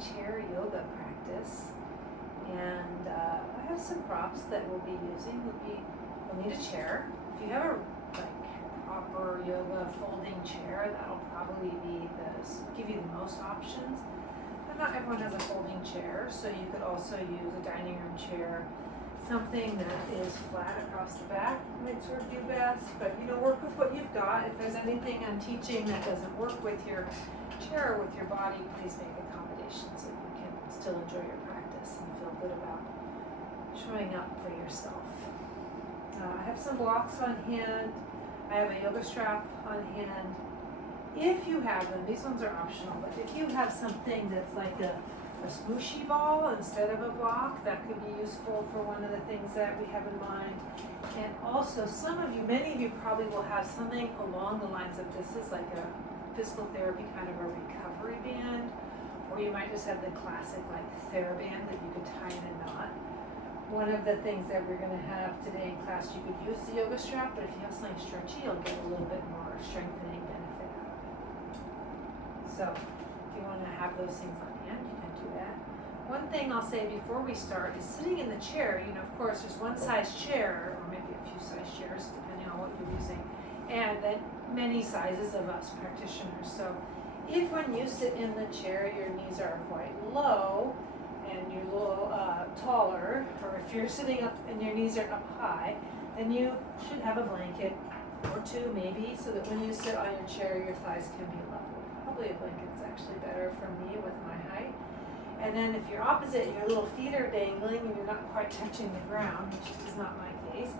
chair yoga practice. And I have some props that we'll be using. We'll need a chair. If you have a proper yoga folding chair, that'll probably give you the most options. But not everyone has a folding chair, so you could also use a dining room chair, something that is flat across the back might serve you best. But work with what you've got. If there's anything I'm teaching that doesn't work with your chair or with your body, please make accommodations so you can still enjoy your practice and feel good about showing up for yourself. I have some blocks on hand. I have a yoga strap on hand. If you have them, these ones are optional, but if you have something that's like a smooshy ball instead of a block, that could be useful for one of the things that we have in mind. And also, many of you probably will have something along the lines of this is like a physical therapy kind of a recovery band, or you might just have the classic like TheraBand that you could tie in a knot. One of the things that we're going to have today in class, you could use the yoga strap, but if you have something stretchy, you'll get a little bit more strengthening benefit out of it. So if you want to have those things on hand, you can do that. One thing I'll say before we start is sitting in the chair. Of course, there's one size chair, or maybe a few size chairs, depending on what you're using, and then many sizes of us practitioners. So if when you sit in the chair, your knees are quite low, and you're a little taller, or if you're sitting up and your knees are up high, then you should have a blanket or two maybe, so that when you sit on your chair, your thighs can be level. Probably a blanket's actually better for me with my height. And then if you're opposite, your little feet are dangling and you're not quite touching the ground, which is not my case,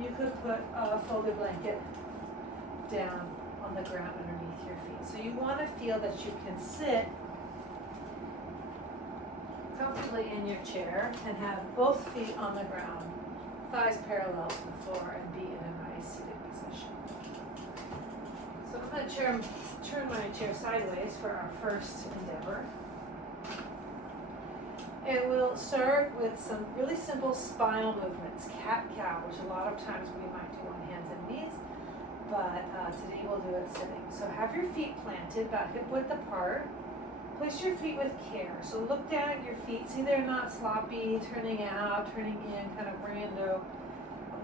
you could put a folded blanket down on the ground underneath your feet. So you want to feel that you can sit comfortably in your chair and have both feet on the ground, thighs parallel to the floor, and be in a nice seated position. So I'm going to turn my chair sideways for our first endeavor. And we'll start with some really simple spinal movements, cat-cow, which a lot of times we might do on hands and knees, but today we'll do it sitting. So have your feet planted about hip width apart. Place your feet with care. So look down at your feet. See they're not sloppy, turning out, turning in, kind of rando.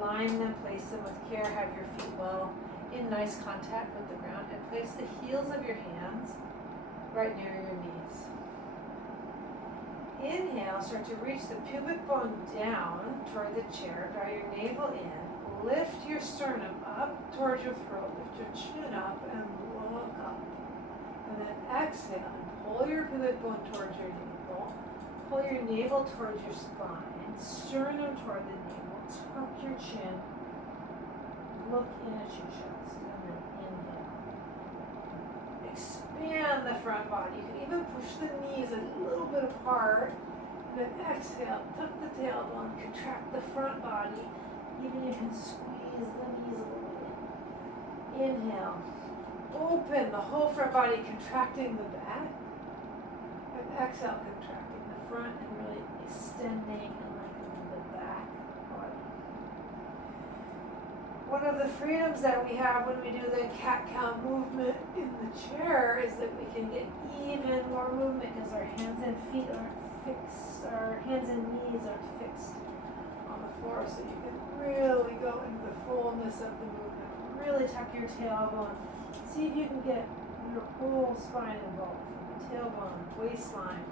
Align them, place them with care. Have your feet well in nice contact with the ground. And place the heels of your hands right near your knees. Inhale, start to reach the pubic bone down toward the chair. Draw your navel in. Lift your sternum up towards your throat. Lift your chin up and look up. And then exhale. Pull your pubic bone towards your navel. Pull your navel towards your spine. Sternum toward the navel. Tuck your chin. Look in at your chest. And then inhale. Expand the front body. You can even push the knees a little bit apart. And then exhale. Tuck the tailbone. Contract the front body. Even you can squeeze the knees a little bit. Inhale. Open the whole front body, contracting the back. And exhale, contracting the front and really extending and lengthening the back body. One of the freedoms that we have when we do the cat-cow movement in the chair is that we can get even more movement because our hands and feet aren't fixed, our hands and knees aren't fixed on the floor, so you can really go into the fullness of the movement. Really tuck your tailbone. See if you can get your whole spine involved, from the tailbone, waistline,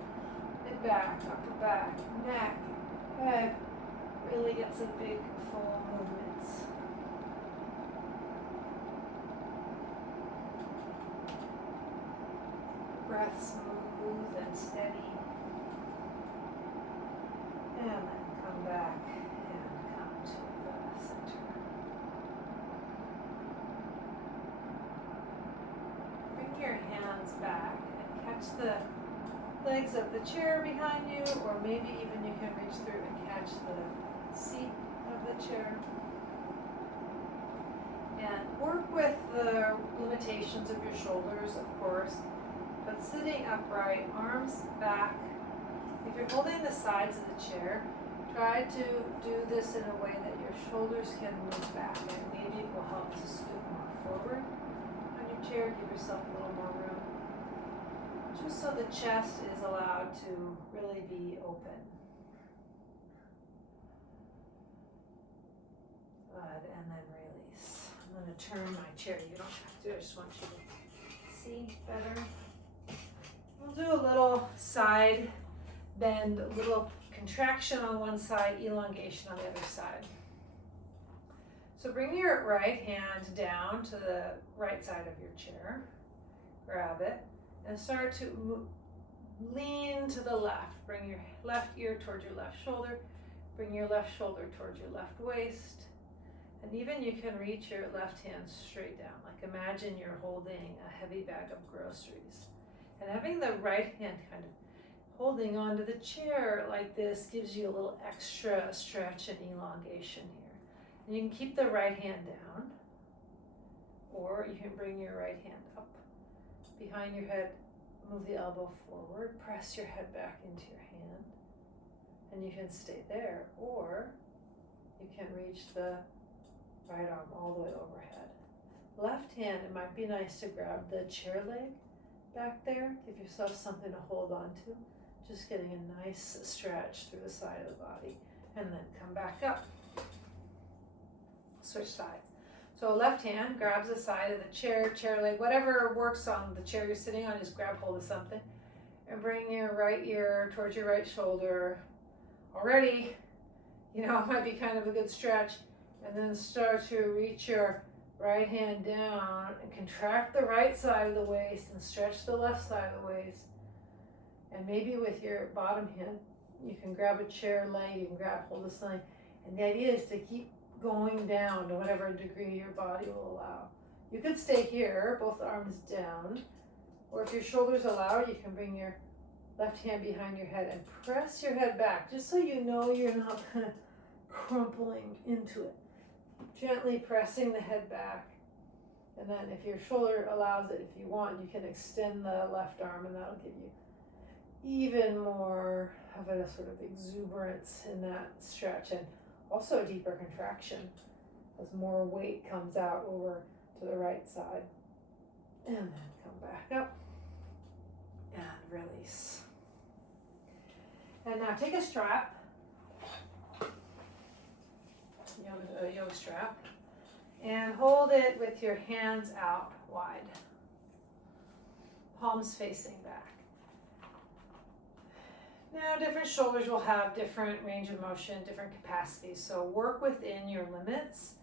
mid-back, upper back, neck, head. Really get some big, full movements. Breath smooth and steady. And then come back and come to the center. Bring your hands back and catch the legs of the chair behind you, or maybe even you can reach through and catch the seat of the chair. And work with the limitations of your shoulders, of course, but sitting upright, arms back. If you're holding the sides of the chair, try to do this in a way that your shoulders can move back, and maybe it will help to scoot more forward on your chair. Give yourself a little more room. just so the chest is allowed to really be open. Good, and then release. I'm going to turn my chair. You don't have to, I just want you to see better. We'll do a little side bend, a little contraction on one side, elongation on the other side. So bring your right hand down to the right side of your chair, grab it, and start to lean to the left. Bring your left ear towards your left shoulder, bring your left shoulder towards your left waist, and even you can reach your left hand straight down. Like imagine you're holding a heavy bag of groceries. And having the right hand kind of holding onto the chair like this gives you a little extra stretch and elongation here. And you can keep the right hand down, or you can bring your right hand up behind your head, move the elbow forward, press your head back into your hand, and you can stay there, or you can reach the right arm all the way overhead. Left hand, it might be nice to grab the chair leg back there, give yourself something to hold on to, just getting a nice stretch through the side of the body, and then come back up. Switch sides. So left hand grabs the side of the chair leg, whatever works on the chair you're sitting on, just grab hold of something. And bring your right ear towards your right shoulder. Already, it might be kind of a good stretch. And then start to reach your right hand down and contract the right side of the waist and stretch the left side of the waist. And maybe with your bottom hand, you can grab a chair leg, you can grab hold of something. And the idea is to keep going down to whatever degree your body will allow. You could stay here, both arms down, or if your shoulders allow, you can bring your left hand behind your head and press your head back, just so you know you're not kind of crumpling into it. Gently pressing the head back, and then if your shoulder allows it, if you want, you can extend the left arm, and that'll give you even more of a sort of exuberance in that stretch, and also a deeper contraction as more weight comes out over to the right side. And then come back up and release. And now take a strap, yoga strap, and hold it with your hands out wide, palms facing back. Now, different shoulders will have different range of motion, different capacities. So work within your limits,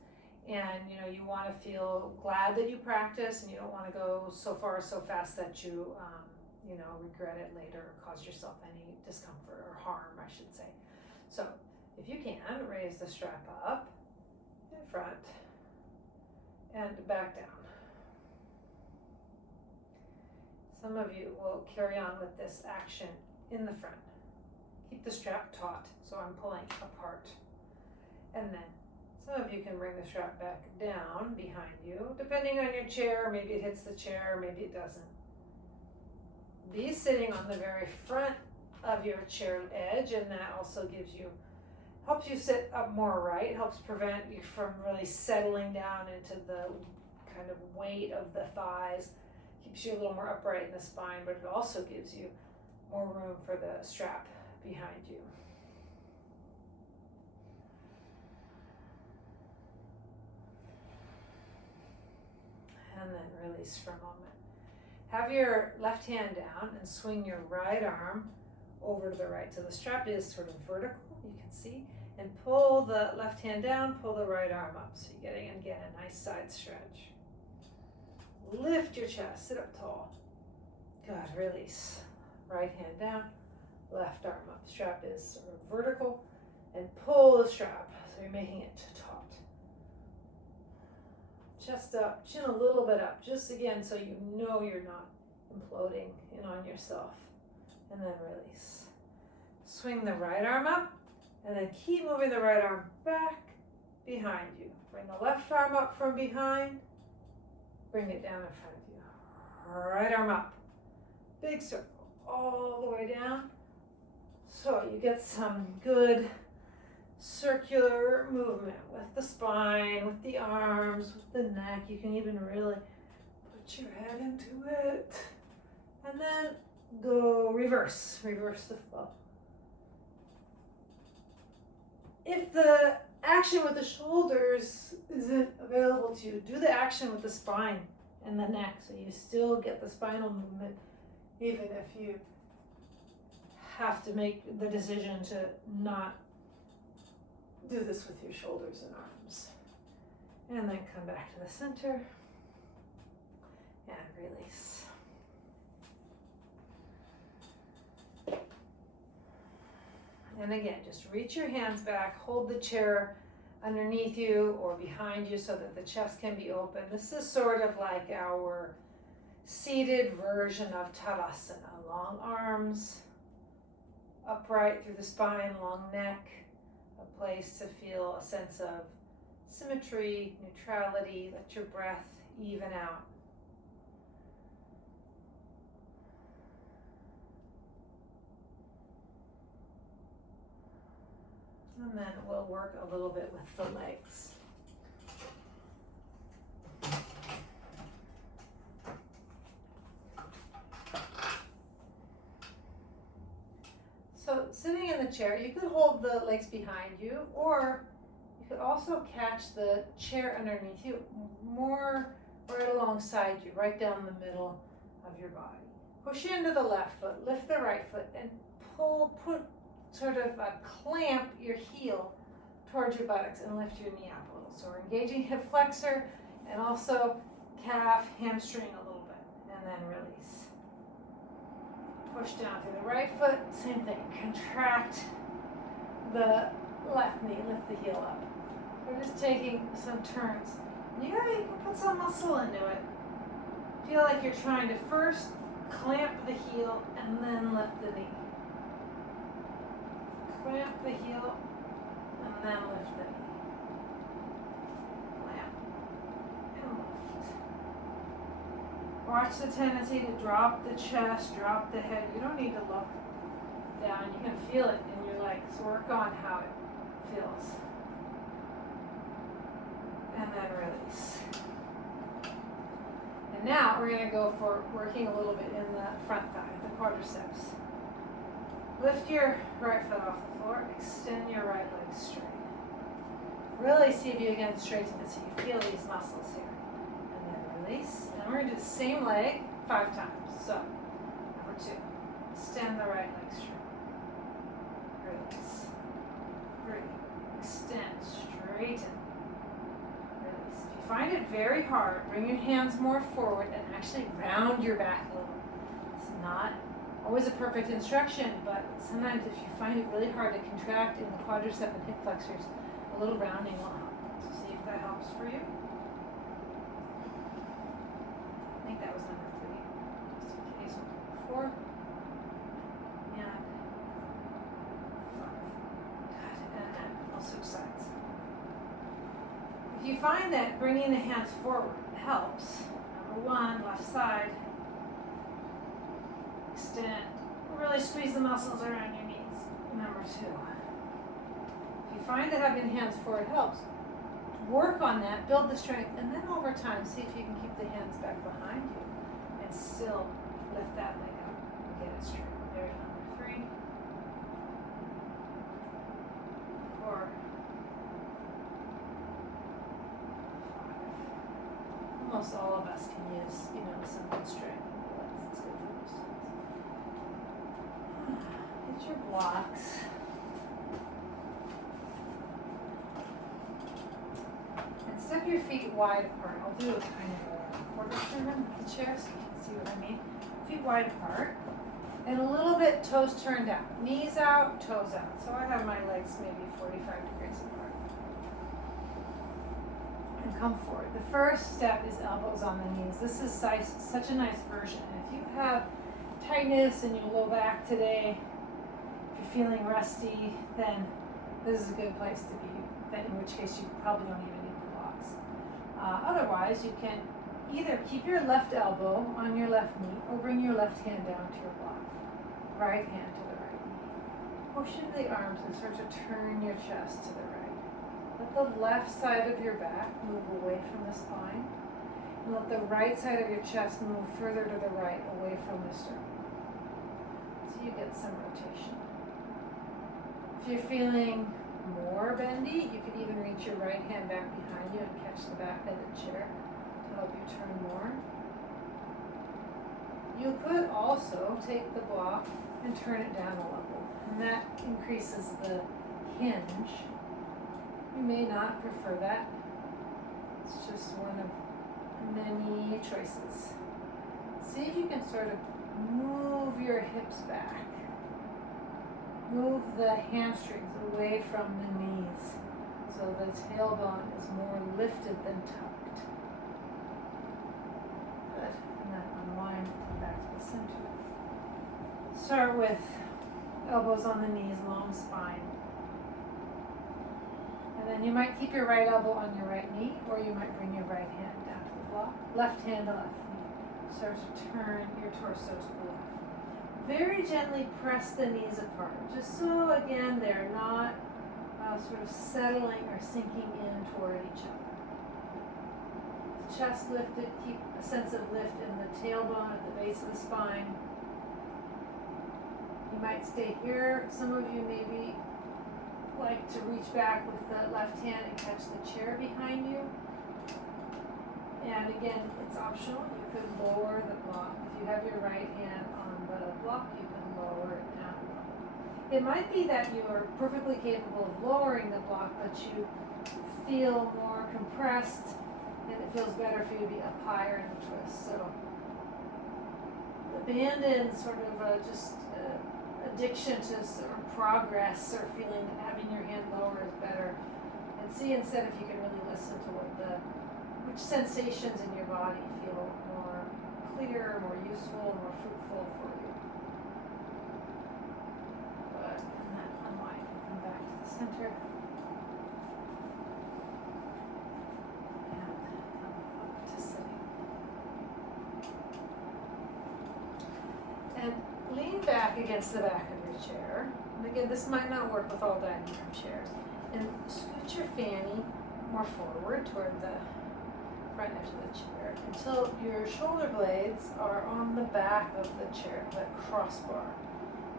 and you want to feel glad that you practice, and you don't want to go so far so fast that you regret it later or cause yourself any discomfort or harm, I should say. So if you can, raise the strap up in front and back down. Some of you will carry on with this action in the front. Keep the strap taut, so I'm pulling apart. And then some of you can bring the strap back down behind you, depending on your chair. Maybe it hits the chair, maybe it doesn't. Be sitting on the very front of your chair edge, and that also helps you sit up more right, helps prevent you from really settling down into the kind of weight of the thighs, keeps you a little more upright in the spine, but it also gives you more room for the strap behind you. And then release for a moment. Have your left hand down and swing your right arm over to the right. So the strap is sort of vertical, you can see, and pull the left hand down, pull the right arm up. So you're getting, again, a nice side stretch. Lift your chest, sit up tall. Good, release. Right hand down, left arm up. Strap is sort of vertical, and pull the strap, so you're making it taut. Chest up, chin a little bit up, just again so you know you're not imploding in on yourself. And then release. Swing the right arm up, and then keep moving the right arm back behind you. Bring the left arm up from behind, bring it down in front of you. Right arm up, big circle, all the way down. So you get some good circular movement with the spine, with the arms, with the neck. You can even really put your head into it. And then go reverse the flow. If the action with the shoulders isn't available to you, do the action with the spine and the neck so you still get the spinal movement, even if you have to make the decision to not do this with your shoulders and arms. And then come back to the center and release. And again, just reach your hands back, hold the chair underneath you or behind you so that the chest can be open. This is sort of like our seated version of Tadasana. Long arms, upright through the spine, long neck, a place to feel a sense of symmetry, neutrality. Let your breath even out. And then we'll work a little bit with the legs. So sitting in the chair, you could hold the legs behind you, or you could also catch the chair underneath you, more right alongside you, right down the middle of your body. Push into the left foot, lift the right foot, and put sort of clamp your heel towards your buttocks and lift your knee up a little. So we're engaging hip flexor and also calf, hamstring a little bit, and then release. Push down through the right foot, same thing, contract the left knee, lift the heel up. We're just taking some turns. You can put some muscle into it. Feel like you're trying to first clamp the heel and then lift the knee. Clamp the heel and then lift the knee. Clamp and lift. Watch the tendency to drop the chest, drop the head. You don't need to look down. You can feel it in your legs. Work on how it feels. And then release. And now we're going to go for working a little bit in the front thigh, the quadriceps. Lift your right foot off the floor, extend your right leg straight. Really see if you can straighten it so you feel these muscles here. And then release. And we're going to do the same leg 5 times. So, number 2, extend the right leg straight. Release. 3, extend, straighten. Release. If you find it very hard, bring your hands more forward and actually round your back a little. It's not always a perfect instruction, but sometimes if you find it really hard to contract in the quadricep and hip flexors, a little rounding will help. So see if that helps for you. I think that was number 3. Just in case. 4. And 5. Good. And then I'll switch sides. If you find that bringing the hands forward helps, number 1, left side, extend. Really squeeze the muscles around your knees. Number 2. If you find that having hands forward helps, work on that, build the strength, and then over time, see if you can keep the hands back behind you and still lift that leg up and get it straight. There's number 3. 4. 5. Almost all of us can use, some good strength in the legs. It's good for those things. Get your blocks. And step your feet wide apart. I'll do a kind of a quarter turn with the chair so you can see what I mean. Feet wide apart. And a little bit toes turned out. Knees out, toes out. So I have my legs maybe 45 degrees apart. And come forward. The first step is elbows on the knees. This is such a nice version. And if you have tightness in your low back today, if you're feeling rusty, then this is a good place to be. Then in which case you probably don't even need the blocks. Otherwise, you can either keep your left elbow on your left knee or bring your left hand down to your block. Right hand to the right knee. Push into the arms and start to turn your chest to the right. Let the left side of your back move away from the spine. And let the right side of your chest move further to the right, away from the sternum. you get some rotation. If you're feeling more bendy, you could even reach your right hand back behind you and catch the back of the chair to help you turn more. You could also take the block and turn it down a level, and that increases the hinge. You may not prefer that. It's just one of many choices. See if you can sort of move your hips back. Move the hamstrings away from the knees so the tailbone is more lifted than tucked. Good. And then unwind, come back to the center. Start with elbows on the knees, long spine. And then you might keep your right elbow on your right knee, or you might bring your right hand down to the block. Left hand to left knee. Start to turn your torso to the left. Very gently press the knees apart, just so again they're not sort of settling or sinking in toward each other. The chest lifted, keep a sense of lift in the tailbone at the base of the spine. You might stay here. Some of you maybe like to reach back with the left hand and catch the chair behind you. And again, it's optional. You could lower the block. If you have your right hand on the block, you can lower it down. It might be that you are perfectly capable of lowering the block, but you feel more compressed and it feels better for you to be up higher in the twist. So the band-in sort of just addiction to sort of progress or feeling that having your hand lower is better. And see instead if you can really listen to which sensations in your body feel more clear, more useful, more fruitful for you. Good. And then unwind and come back to the center. And come up to sitting. And lean back against the back of your chair. And again, this might not work with all dining room chairs. And scoot your fanny more forward toward the front edge of the chair until your shoulder blades are on the back of the chair, that crossbar.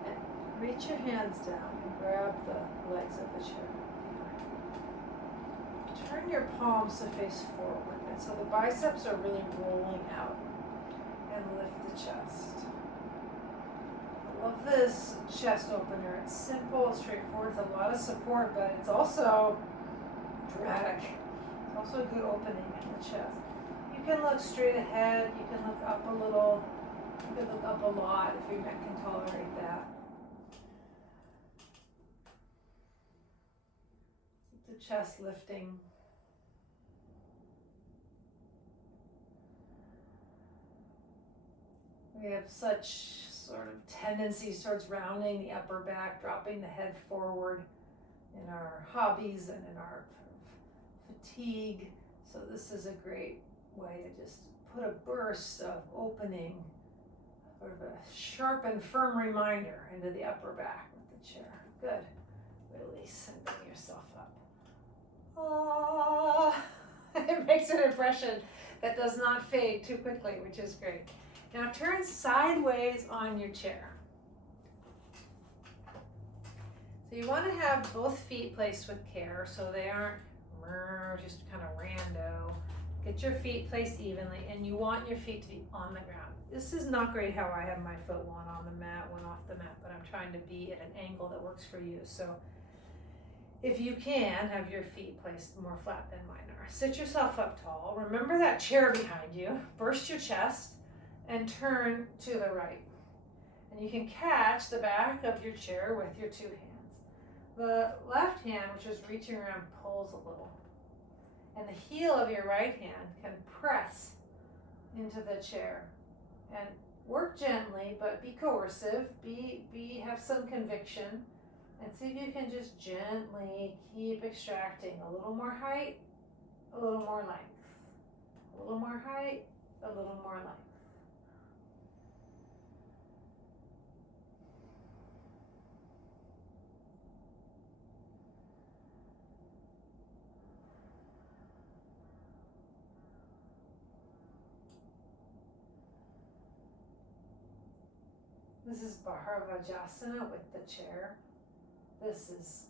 And reach your hands down and grab the legs of the chair. Turn your palms to face forward, and so the biceps are really rolling out. And lift the chest. I love this chest opener. It's simple, straightforward, it's a lot of support, but it's also dramatic. It's also a good opening in the chest. You can look straight ahead, you can look up a little, you can look up a lot if your neck can tolerate that. Keep the chest lifting. We have such sort of tendencies towards rounding the upper back, dropping the head forward in our hobbies and in our fatigue. So this is a great way to just put a burst of opening, sort of a sharp and firm reminder into the upper back with the chair. Good. Release and bring yourself up. Ah, it makes an impression that does not fade too quickly, which is great. Now turn sideways on your chair. So you want to have both feet placed with care so they aren't just kind of rando. Get your feet placed evenly, and you want your feet to be on the ground. This is not great how I have my foot, one on the mat, one off the mat, but I'm trying to be at an angle that works for you. So if you can, have your feet placed more flat than mine are. Sit yourself up tall. Remember that chair behind you. Burst your chest and turn to the right. And you can catch the back of your chair with your two hands. The left hand, which is reaching around, pulls a little. And the heel of your right hand can press into the chair. And work gently, but be coercive. Have some conviction. And see if you can just gently keep extracting a little more height, a little more length. A little more height, a little more length. The This is Bharavajasana with the chair. This is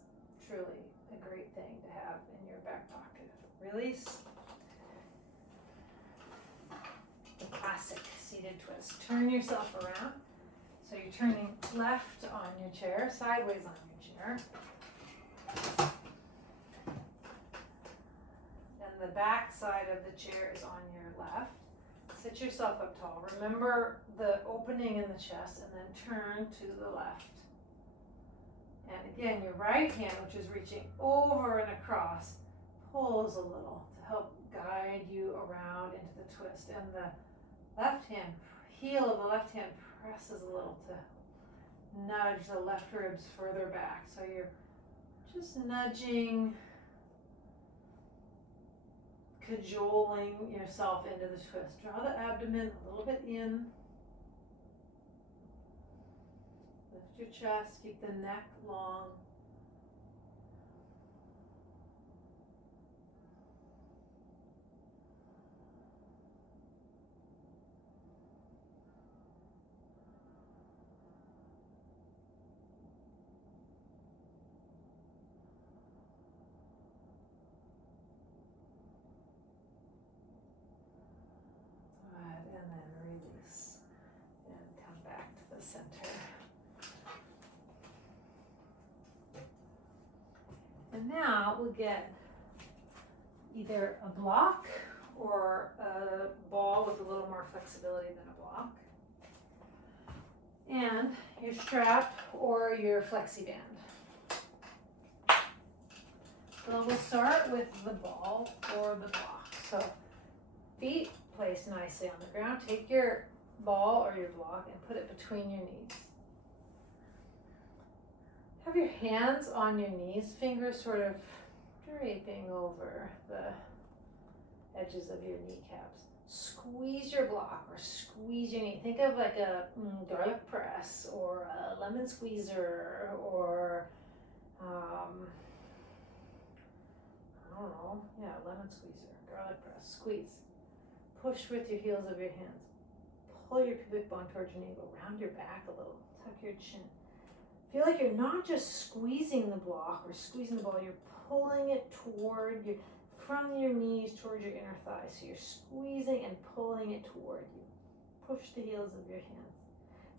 truly a great thing to have in your back pocket. Release. The classic seated twist. Turn yourself around. So you're turning left on your chair, sideways on your chair. And the back side of the chair is on your left. Sit yourself up tall. Remember the opening in the chest and then turn to the left. And again, your right hand, which is reaching over and across, pulls a little to help guide you around into the twist. And the left hand, heel of the left hand presses a little to nudge the left ribs further back. So you're just nudging, cajoling yourself into the twist. Draw the abdomen a little bit in. Lift your chest, keep the neck long. And then release and come back to the center. And now we'll get either a block or a ball with a little more flexibility than a block, and your strap or your flexi band. So we'll start with the ball or the block. So feet placed nicely on the ground. Take your ball or your block and put it between your knees. Have your hands on your knees, fingers sort of draping over the edges of your kneecaps. Squeeze your block or squeeze your knee. Think of like a garlic press or a lemon squeezer or I don't know, lemon squeezer, garlic press, squeeze. Push with your heels of your hands. Pull your pubic bone towards your navel, round your back a little, tuck your chin. Feel like you're not just squeezing the block or squeezing the ball, you're pulling it toward you, from your knees towards your inner thighs. So you're squeezing and pulling it toward you. Push the heels of your hands.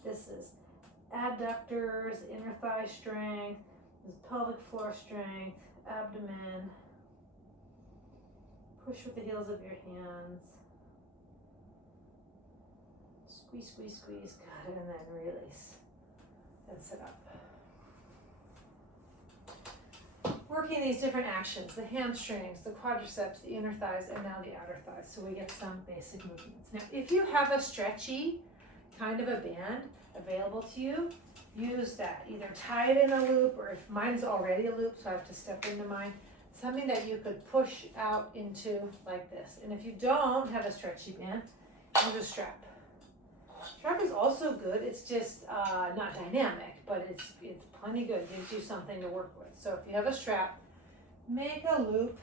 This is adductors, inner thigh strength, this is pelvic floor strength, abdomen. Push with the heels of your hands. Squeeze, squeeze, squeeze. Good, and then release. And sit up. Working these different actions, the hamstrings, the quadriceps, the inner thighs, and now the outer thighs. So we get some basic movements. Now, if you have a stretchy kind of a band available to you, use that. Either tie it in a loop, or if mine's already a loop, so I have to step into mine, something that you could push out into like this. And if you don't have a stretchy band, use a strap. Strap is also good. It's just not dynamic, but it's plenty good. It gives you something to work with. So if you have a strap, make a loop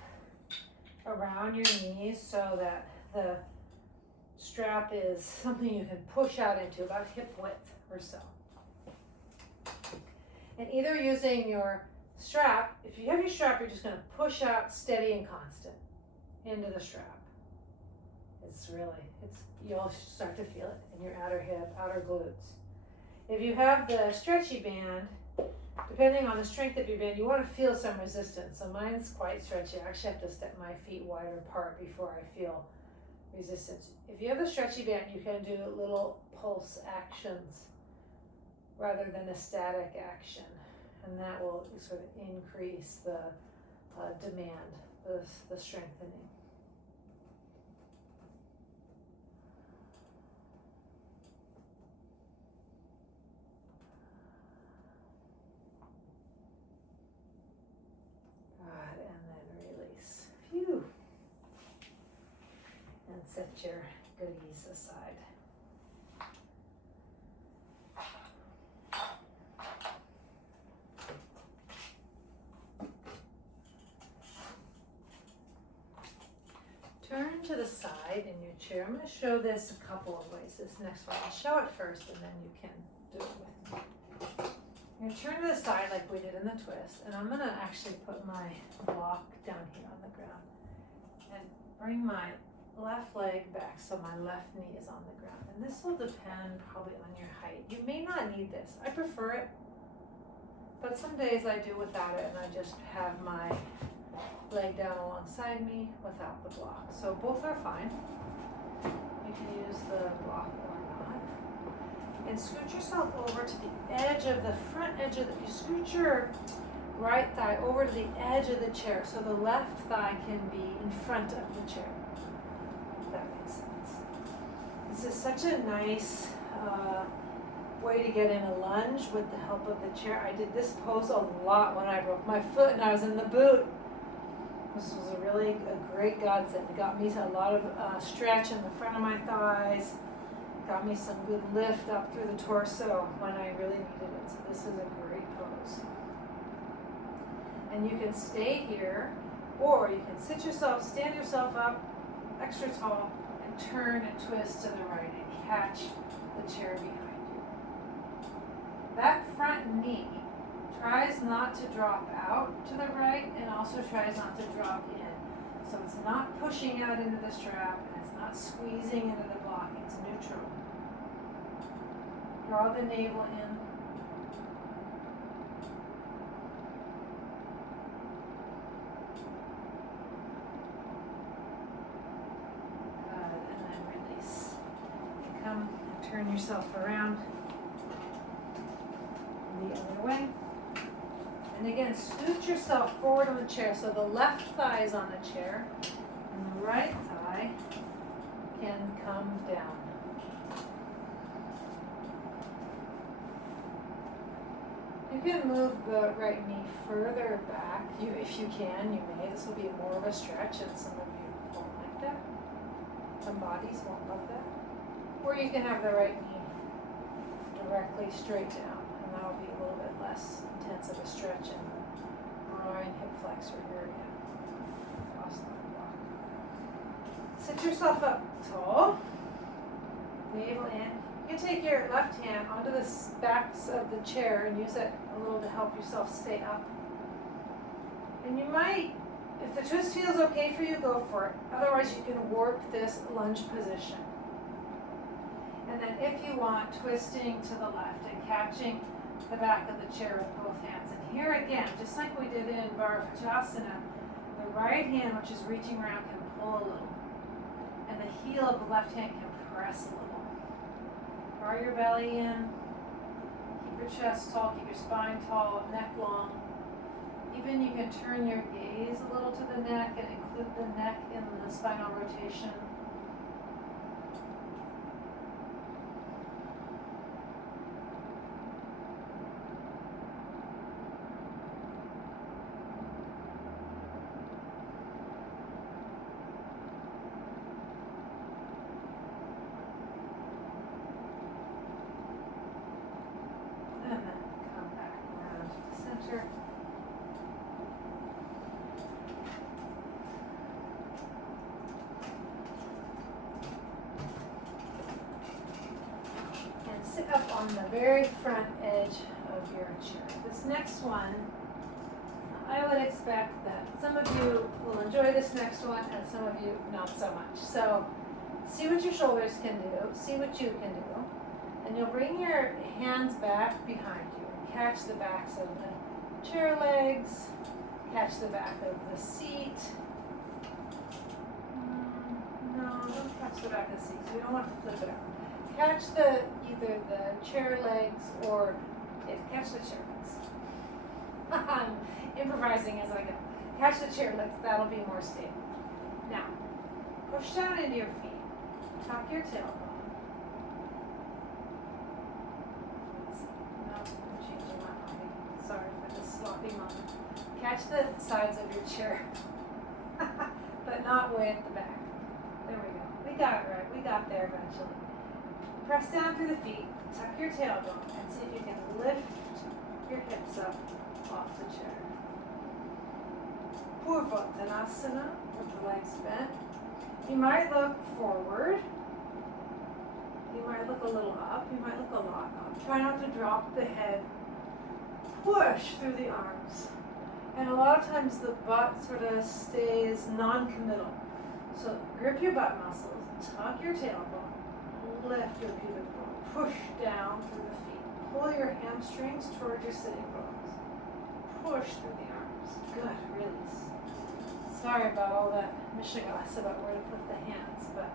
around your knees so that the strap is something you can push out into about hip width or so. And either using your strap, if you have your strap, you're just going to push out steady and constant into the strap. You'll start to feel it in your outer hip, outer glutes. If you have the stretchy band, depending on the strength of your band, you want to feel some resistance. So mine's quite stretchy. I actually have to step my feet wider apart before I feel resistance. If you have a stretchy band, you can do little pulse actions rather than a static action. And that will sort of increase the demand, the strengthening. Set your goodies aside. Turn to the the side in your chair. I'm going to show this a couple of ways. This next one, I'll show it first and then you can do it with me. I'm going to turn to the side like we did in the twist, and I'm going to actually put my block down here on the ground and bring my left leg back so my left knee is on the ground. And this will depend probably on your height. You may not need this. I prefer it, but some days I do without it and I just have my leg down alongside me without the block. So both are fine. You can use the block or not. And scoot yourself over to the edge of the front edge of the, you scoot your right thigh over to the edge of the chair so the left thigh can be in front of the chair. If that makes sense. This is such a nice way to get in a lunge with the help of the chair. I did this pose a lot when I broke my foot and I was in the boot. This was a great godsend. It got me a lot of stretch in the front of my thighs. Got me some good lift up through the torso when I really needed it. So this is a great pose. And you can stay here, or you can sit yourself, stand yourself up, extra tall, and turn and twist to the right and catch the chair behind you. That front knee tries not to drop out to the right and also tries not to drop in. So it's not pushing out into the strap and it's not squeezing into the block, it's neutral. Draw the navel in. Good, and then release. You come and turn yourself around the other way. And again, scoot yourself forward on the chair so the left thigh is on the chair and the right thigh can come down. You can move the right knee further back. If you can, you may. This will be more of a stretch and some of you won't like that. Some bodies won't love that. Or you can have the right knee directly straight down. And that will be a little bit less intense of a stretch in the groin, hip flexor here again. Cross the block. Sit yourself up tall. Navel in. You can take your left hand onto the backs of the chair and use it a little to help yourself stay up. And you might, if the twist feels okay for you, go for it. Otherwise, you can work this lunge position. And then if you want, twisting to the left and catching the back of the chair with both hands. And here again, just like we did in Bharadvajasana, the right hand, which is reaching around, can pull a little. And the heel of the left hand can press a little. Draw your belly in. Keep your chest tall, keep your spine tall, neck long. Even you can turn your gaze a little to the neck and include the neck in the spinal rotation. Sit up on the very front edge of your chair. This next one, I would expect that some of you will enjoy this next one and some of you not so much. So see what your shoulders can do, see what you can do, and you'll bring your hands back behind you and catch the backs of the chair legs, catch the back of the seat. No, don't catch the back of the seat, so we don't want to flip it up. Catch either the chair legs or catch the chair legs. I'm improvising as I go. Catch the chair legs, that'll be more stable. Now, push down into your feet. Tuck your tailbone. No, I'm changing my mind. Sorry for this sloppy moment. Catch the sides of your chair, but not way at the back. There we go. We got it right. We got there eventually. Press down through the feet, tuck your tailbone, and see if you can lift your hips up off the chair. Purva Uttanasana, with the legs bent. You might look forward. You might look a little up. You might look a lot up. Try not to drop the head. Push through the arms. And a lot of times the butt sort of stays non-committal. So grip your butt muscles, tuck your tailbone, lift your pubic bone, push down through the feet. Pull your hamstrings towards your sitting bones. Push through the arms. Good, release. Sorry about all that mishigas about where to put the hands, but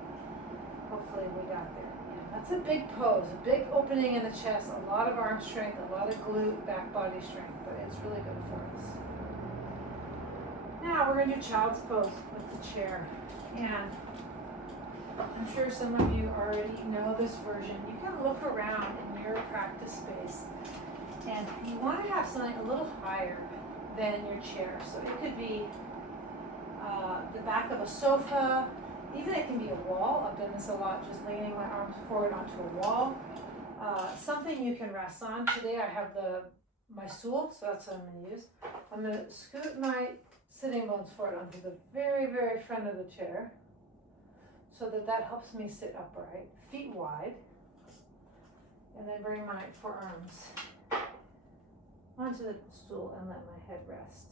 hopefully we got there. Yeah, that's a big pose, a big opening in the chest, a lot of arm strength, a lot of glute, back body strength, but it's really good for us. Now we're going to do child's pose with the chair. And I'm sure some of you already know this version. You can look around in your practice space and you want to have something a little higher than your chair. So it could be the back of a sofa, even it can be a wall. I've done this a lot, just leaning my arms forward onto a wall. Something you can rest on. Today I have my stool, so that's what I'm going to use. I'm going to scoot my sitting bones forward onto the very, very front of the chair so that helps me sit upright, feet wide, and then bring my forearms onto the stool and let my head rest.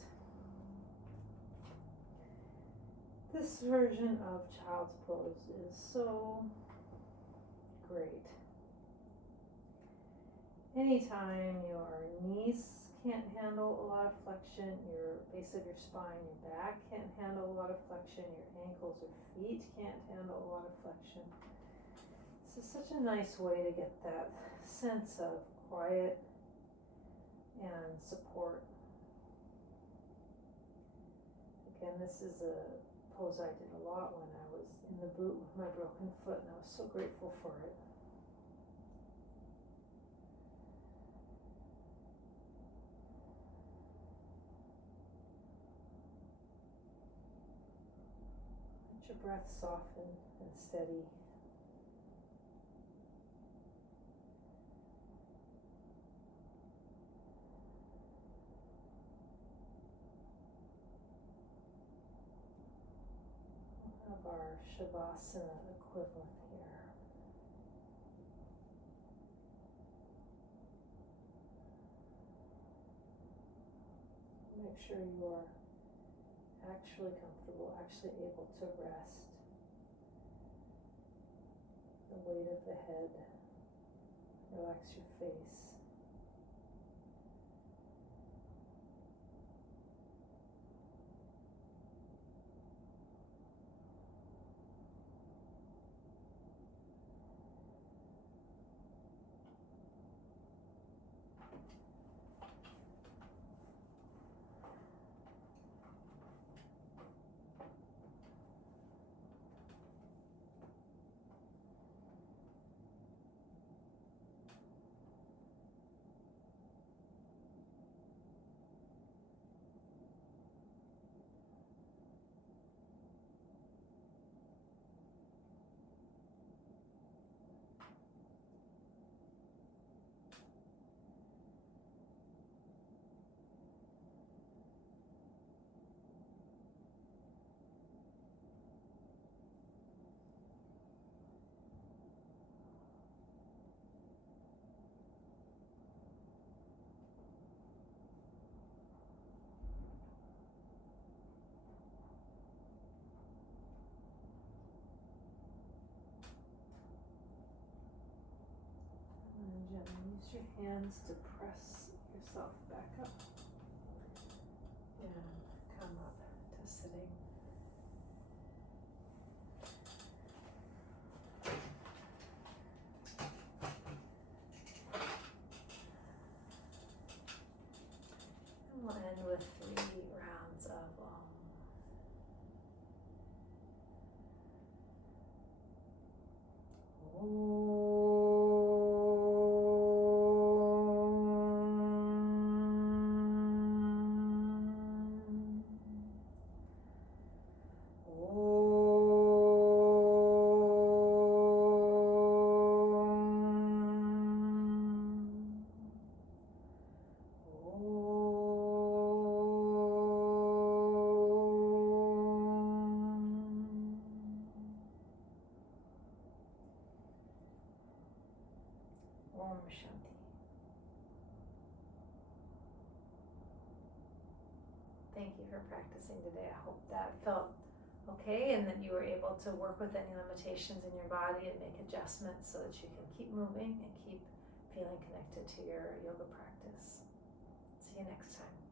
This version of child's pose is so great. Anytime your knees can't handle a lot of flexion, your base of your spine, your back can't handle a lot of flexion, your ankles or feet can't handle a lot of flexion. This is such a nice way to get that sense of quiet and support. Again, this is a pose I did a lot when I was in the boot with my broken foot, and I was so grateful for it. Let your breath soften and steady. We'll have our Shavasana equivalent here. Make sure you are actually comfortable, actually able to rest. The weight of the head. Relax your face. And gently use your hands to press yourself back up and come up to sitting. And we'll end with 3 rounds of Thank you for practicing today. I hope that felt okay and that you were able to work with any limitations in your body and make adjustments so that you can keep moving and keep feeling connected to your yoga practice. See you next time.